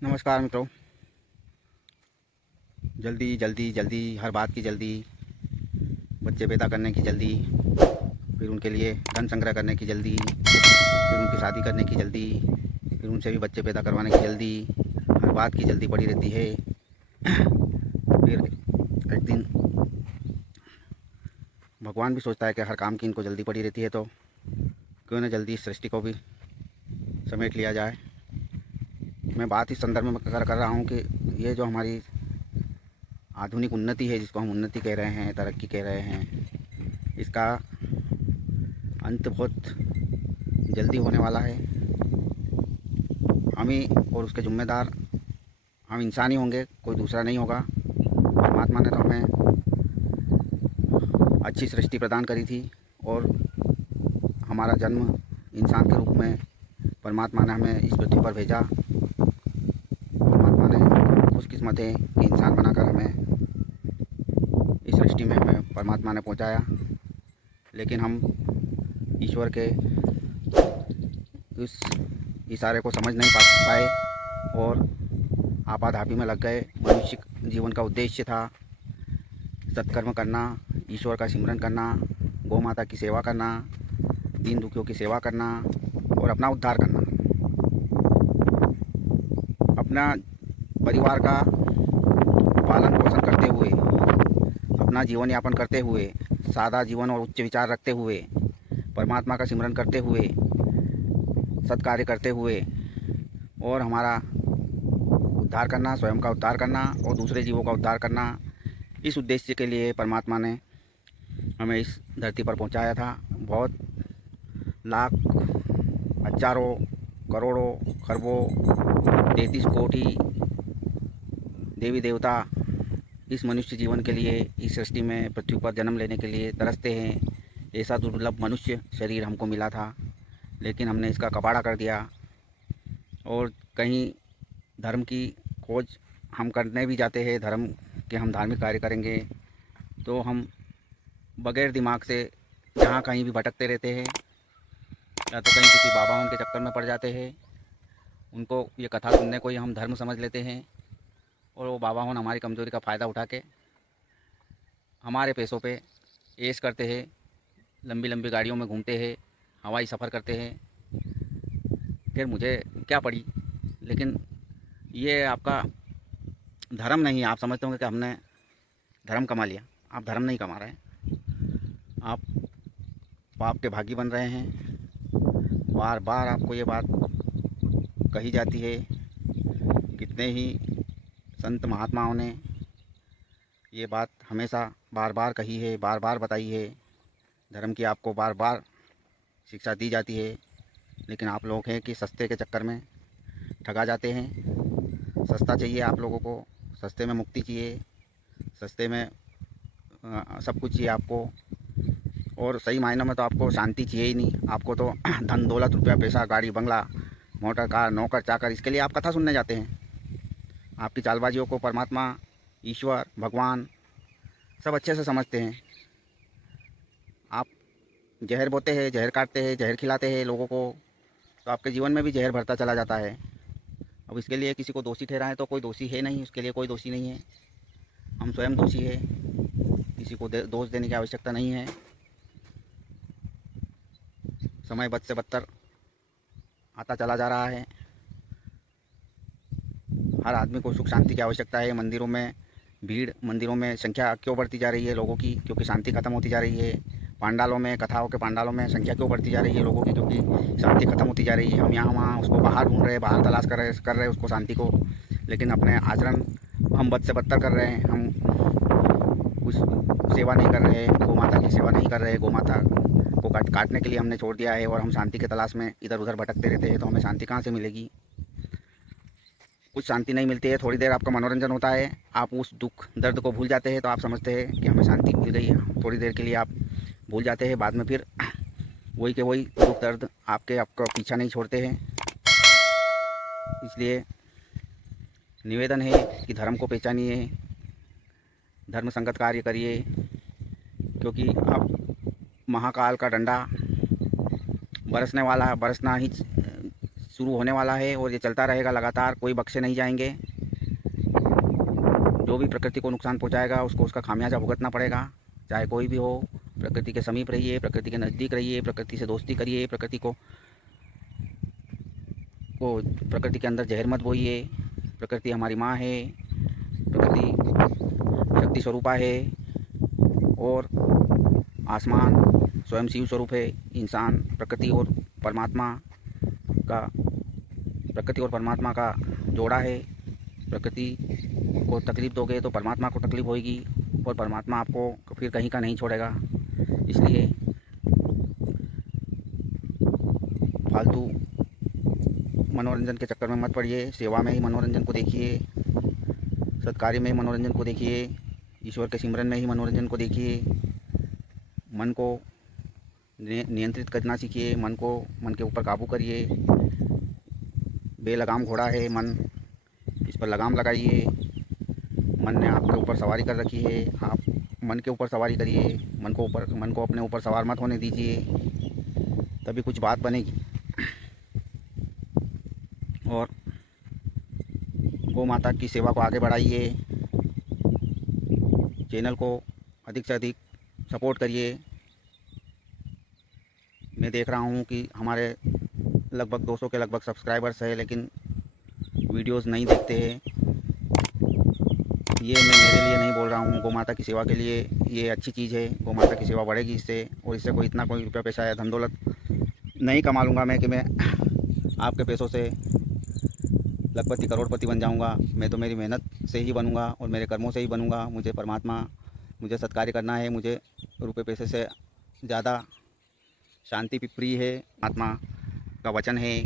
नमस्कार मित्रों। जल्दी जल्दी जल्दी, हर बात की जल्दी, बच्चे पैदा करने की जल्दी, फिर उनके लिए धन संग्रह करने की जल्दी, फिर उनकी शादी करने की जल्दी, फिर उनसे भी बच्चे पैदा करवाने की जल्दी, हर बात की जल्दी पड़ी रहती है। फिर एक दिन भगवान भी सोचता है कि हर काम की इनको जल्दी पड़ी रहती है, तो क्यों ना जल्दी इस सृष्टि को भी समेट लिया जाए। मैं बात इस संदर्भ में कर रहा हूँ कि ये जो हमारी आधुनिक उन्नति है, जिसको हम उन्नति कह रहे हैं, तरक्की कह रहे हैं, इसका अंत बहुत जल्दी होने वाला है। हम ही और उसके ज़िम्मेदार हम इंसान ही होंगे, कोई दूसरा नहीं होगा। परमात्मा ने तो हमें अच्छी सृष्टि प्रदान करी थी और हमारा जन्म इंसान के रूप में परमात्मा ने हमें इस पृथ्वी पर भेजा। परमात्मा ने खुशकिस्मत है कि इंसान बनाकर हमें इस सृष्टि में हमें परमात्मा ने पहुंचाया। लेकिन हम ईश्वर के इस इशारे को समझ नहीं पाए और आपाधापी में लग गए। मनुष्य जीवन का उद्देश्य था सत्कर्म करना, ईश्वर का सिमरन करना, गौ माता की सेवा करना, दीन दुखियों की सेवा करना और अपना उद्धार करना। अपना परिवार का पालन पोषण करते हुए, अपना जीवन यापन करते हुए, सादा जीवन और उच्च विचार रखते हुए, परमात्मा का सिमरन करते हुए, सत्कार्य करते हुए और हमारा उद्धार करना, स्वयं का उद्धार करना और दूसरे जीवों का उद्धार करना, इस उद्देश्य के लिए परमात्मा ने हमें इस धरती पर पहुंचाया था। बहुत लाख, हजारों, करोड़ों, खरबों, 33 कोटि देवी देवता इस मनुष्य जीवन के लिए, इस सृष्टि में पृथ्वी पर जन्म लेने के लिए तरसते हैं। ऐसा दुर्लभ मनुष्य शरीर हमको मिला था, लेकिन हमने इसका कबाड़ा कर दिया और कहीं धर्म की खोज हम करने भी जाते हैं। धर्म के हम धार्मिक कार्य करेंगे तो हम बगैर दिमाग से जहाँ कहीं भी भटकते रहते हैं, या तो कहीं किसी बाबा उनके चक्कर में पड़ जाते हैं। उनको ये कथा सुनने को ही हम धर्म समझ लेते हैं और वो बाबा होन हमारी कमज़ोरी का फ़ायदा उठा के हमारे पैसों पे ऐश करते हैं, लंबी लंबी गाड़ियों में घूमते हैं, हवाई सफ़र करते हैं। फिर मुझे क्या पड़ी। लेकिन ये आपका धर्म नहीं है। आप समझते होंगे कि हमने धर्म कमा लिया। आप धर्म नहीं कमा रहे हैं, आप पाप के भागी बन रहे हैं। बार बार आपको ये बात कही जाती है। कितने ही संत महात्माओं ने ये बात हमेशा बार बार कही है, बार बार बताई है। धर्म की आपको बार बार शिक्षा दी जाती है, लेकिन आप लोग हैं कि सस्ते के चक्कर में ठगा जाते हैं। सस्ता चाहिए आप लोगों को, सस्ते में मुक्ति चाहिए, सस्ते में सब कुछ चाहिए आपको। और सही मायनों में तो आपको शांति चाहिए ही नहीं। आपको तो धन दौलत, रुपया पैसा, गाड़ी बंगला, मोटर कार, नौकर चाकर, इसके लिए आप कथा सुनने जाते हैं। आपकी चालबाजियों को परमात्मा, ईश्वर, भगवान सब अच्छे से समझते हैं। आप जहर बोते हैं, जहर काटते हैं, जहर खिलाते हैं लोगों को, तो आपके जीवन में भी जहर भरता चला जाता है। अब इसके लिए किसी को दोषी ठहराएं तो कोई दोषी है नहीं, उसके लिए कोई दोषी नहीं है। हम स्वयं दोषी है, किसी को दोष देने की आवश्यकता नहीं है। समय बद से बदतर आता चला जा रहा है। हर आदमी को सुख शांति की आवश्यकता है। मंदिरों में भीड़, मंदिरों में संख्या क्यों बढ़ती जा रही है लोगों की? क्योंकि शांति खत्म होती जा रही है। पंडालों में, कथाओं के पंडालों में संख्या क्यों बढ़ती जा रही है लोगों की? क्योंकि शांति खत्म होती जा रही है। हम यहाँ वहाँ उसको बाहर ढूंढ रहे हैं, बाहर तलाश कर रहे हैं उसको, शांति को। लेकिन अपने आचरण हम बद से बदतर कर रहे हैं। हम कुछ सेवा नहीं कर रहे, गौ माता की सेवा नहीं कर रहे। गौ माता को काटने के लिए हमने छोड़ दिया है और हम शांति के तलाश में इधर उधर भटकते रहते हैं। तो हमें शांति कहाँ से मिलेगी? कुछ शांति नहीं मिलती है। थोड़ी देर आपका मनोरंजन होता है, आप उस दुख दर्द को भूल जाते हैं, तो आप समझते हैं कि हमें शांति मिल गई है। थोड़ी देर के लिए आप भूल जाते हैं, बाद में फिर वही के वही दुख दर्द आपका पीछा नहीं छोड़ते हैं। इसलिए निवेदन है कि धर्म को पहचानिए, धर्म संगत कार्य करिए, क्योंकि अब महाकाल का डंडा बरसने वाला, बरसना ही शुरू होने वाला है और ये चलता रहेगा लगातार, कोई बख्शे नहीं जाएंगे। जो भी प्रकृति को नुकसान पहुंचाएगा उसको उसका खामियाजा भुगतना पड़ेगा, चाहे कोई भी हो। प्रकृति के समीप रहिए, प्रकृति के नज़दीक रहिए, प्रकृति से दोस्ती करिए, प्रकृति को प्रकृति के अंदर जहर मत बोइए। प्रकृति हमारी माँ है, प्रकृति शक्ति स्वरूपा है और आसमान स्वयं शिव स्वरूप है। इंसान प्रकृति और परमात्मा का जोड़ा है। प्रकृति को तकलीफ़ दोगे तो परमात्मा को तकलीफ़ होगी और परमात्मा आपको फिर कहीं का नहीं छोड़ेगा। इसलिए फालतू मनोरंजन के चक्कर में मत पड़िए। सेवा में ही मनोरंजन को देखिए, सत्कार्य में ही मनोरंजन को देखिए, ईश्वर के सिमरन में ही मनोरंजन को देखिए। मन को नियंत्रित करना सीखिए, मन के ऊपर काबू करिए। बेलगाम घोड़ा है मन, इस पर लगाम लगाइए। मन ने आपके ऊपर सवारी कर रखी है, आप मन के ऊपर सवारी करिए। मन को अपने ऊपर सवार मत होने दीजिए, तभी कुछ बात बनेगी। और गौ माता की सेवा को आगे बढ़ाइए। चैनल को अधिक से अधिक सपोर्ट करिए। मैं देख रहा हूँ कि हमारे लगभग 200 के लगभग सब्सक्राइबर्स है, लेकिन वीडियोस नहीं देखते हैं। ये मैं मेरे लिए नहीं बोल रहा हूँ, गौ माता की सेवा के लिए ये अच्छी चीज़ है। गौ माता की सेवा बढ़ेगी इससे, और इससे कोई रुपया पैसा या धन दौलत नहीं कमा लूँगा मैं कि मैं आपके पैसों से लखपति करोड़पति बन जाऊँगा। मैं तो मेरी मेहनत से ही बनूँगा और मेरे कर्मों से ही बनूँगा। मुझे सत्कार्य करना है। मुझे रुपये पैसे से ज़्यादा शांति प्रिय है। परमात्मा का वचन है,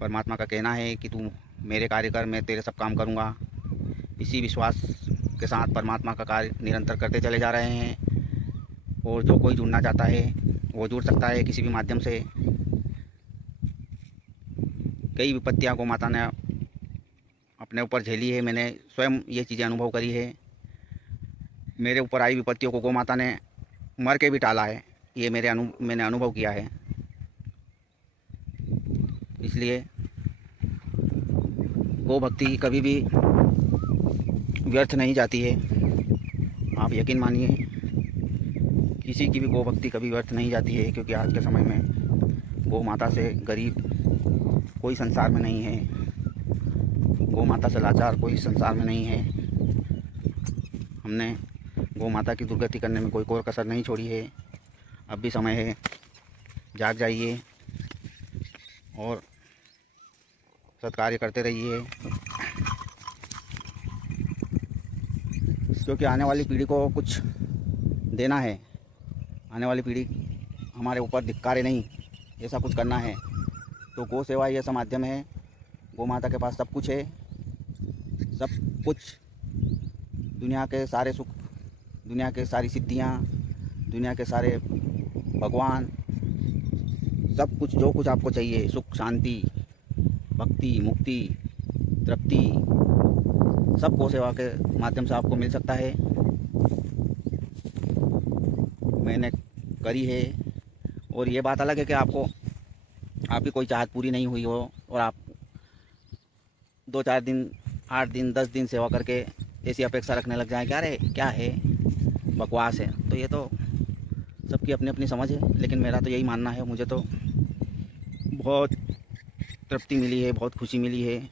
परमात्मा का कहना है कि तू मेरे कार्य कर, मैं तेरे सब काम करूँगा। इसी विश्वास के साथ परमात्मा का कार्य निरंतर करते चले जा रहे हैं। और जो कोई जुड़ना चाहता है वो जुड़ सकता है किसी भी माध्यम से। कई विपत्तियाँ गौ माता ने अपने ऊपर झेली है, मैंने स्वयं ये चीज़ें अनुभव करी है। मेरे ऊपर आई विपत्तियों को गौ माता ने मर के भी टाला है, ये मैंने अनुभव किया है। इसलिए गौ भक्ति कभी भी व्यर्थ नहीं जाती है। आप यकीन मानिए, किसी की भी गौ भक्ति कभी व्यर्थ नहीं जाती है, क्योंकि आज के समय में गौ माता से गरीब कोई संसार में नहीं है, गौ माता से लाचार कोई संसार में नहीं है। हमने गौ माता की दुर्गति करने में कोई कसर नहीं छोड़ी है। अब भी समय है, जाग जाइए और सत्कार्य करते रहिए, क्योंकि आने वाली पीढ़ी को कुछ देना है। आने वाली पीढ़ी हमारे ऊपर धिक्कारे नहीं, ऐसा कुछ करना है। तो गौ सेवा ये ऐसा माध्यम है। गौ माता के पास सब कुछ है, सब कुछ, दुनिया के सारे सुख, दुनिया के सारी सिद्धियाँ, दुनिया के सारे भगवान, सब कुछ जो कुछ आपको चाहिए, सुख, शांति, भक्ति, मुक्ति, तृप्ति, सब गौ सेवा के माध्यम से आपको मिल सकता है। मैंने करी है। और ये बात अलग है कि आपकी कोई चाहत पूरी नहीं हुई हो और आप 2-4 दिन, 8 दिन, 10 दिन सेवा करके ऐसी अपेक्षा रखने लग जाएं कि अरे क्या है, बकवास है। तो ये तो सबकी अपनी अपनी समझ है, लेकिन मेरा तो यही मानना है। मुझे तो बहुत तृप्ति मिली है, बहुत खुशी मिली है।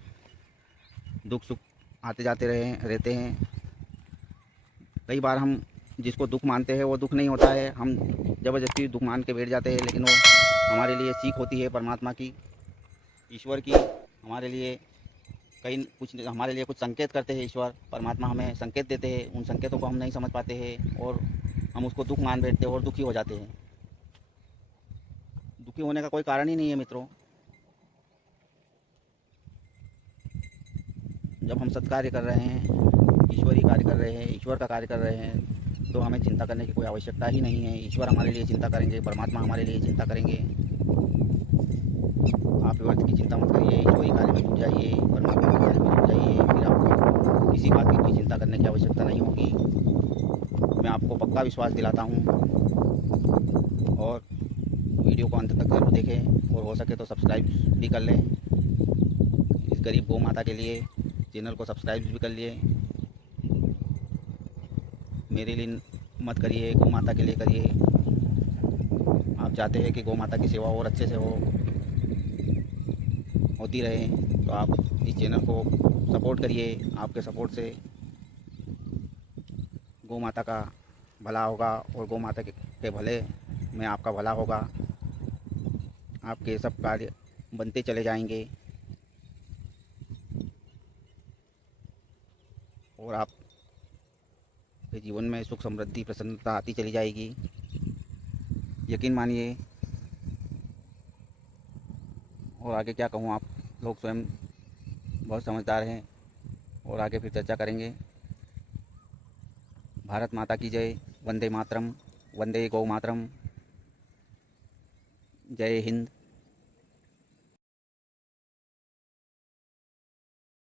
दुख सुख आते जाते रहते हैं। कई बार हम जिसको दुख मानते हैं वो दुख नहीं होता है, हम ज़बरदस्ती दुख मान के बैठ जाते हैं, लेकिन वो हमारे लिए सीख होती है परमात्मा की, ईश्वर की। हमारे लिए कुछ संकेत करते हैं ईश्वर, परमात्मा हमें संकेत देते हैं। उन संकेतों को हम नहीं समझ पाते हैं और हम उसको दुख मान बैठते हैं और दुखी हो जाते हैं। दुखी होने का कोई कारण ही नहीं है मित्रों। जब हम सत्कार्य कर रहे हैं, ईश्वरी कार्य कर रहे हैं, ईश्वर का कार्य कर रहे हैं, तो हमें चिंता करने की कोई आवश्यकता ही नहीं है। ईश्वर हमारे लिए चिंता करेंगे, परमात्मा हमारे लिए चिंता करेंगे। आप व्यर्थ की चिंता मत करिए, ईश्वरी कार्य में जुट जाइए, परमात्मा के कार्य में जुट जाइए, फिर आपको किसी बात की कोई चिंता करने की आवश्यकता नहीं होगी। मैं आपको पक्का विश्वास दिलाता हूँ। और वीडियो को अंत तक जरूर देखें और हो सके तो सब्सक्राइब भी कर लें इस गरीब गौ माता के लिए। चैनल को सब्सक्राइब भी कर लिए। मेरे लिए मत करिए, गौ माता के लिए करिए। आप चाहते हैं कि गौ माता की सेवा और अच्छे से होती रहे, तो आप इस चैनल को सपोर्ट करिए। आपके सपोर्ट से गौ माता का भला होगा और गौ माता के भले में आपका भला होगा। आपके सब कार्य बनते चले जाएंगे और आपके जीवन में सुख समृद्धि प्रसन्नता आती चली जाएगी। यकीन मानिए। और आगे क्या कहूँ, आप लोग स्वयं बहुत समझदार हैं और आगे फिर चर्चा करेंगे। भारत माता की जय। वंदे मातरम। वंदे गौ मातरम। जय हिंद।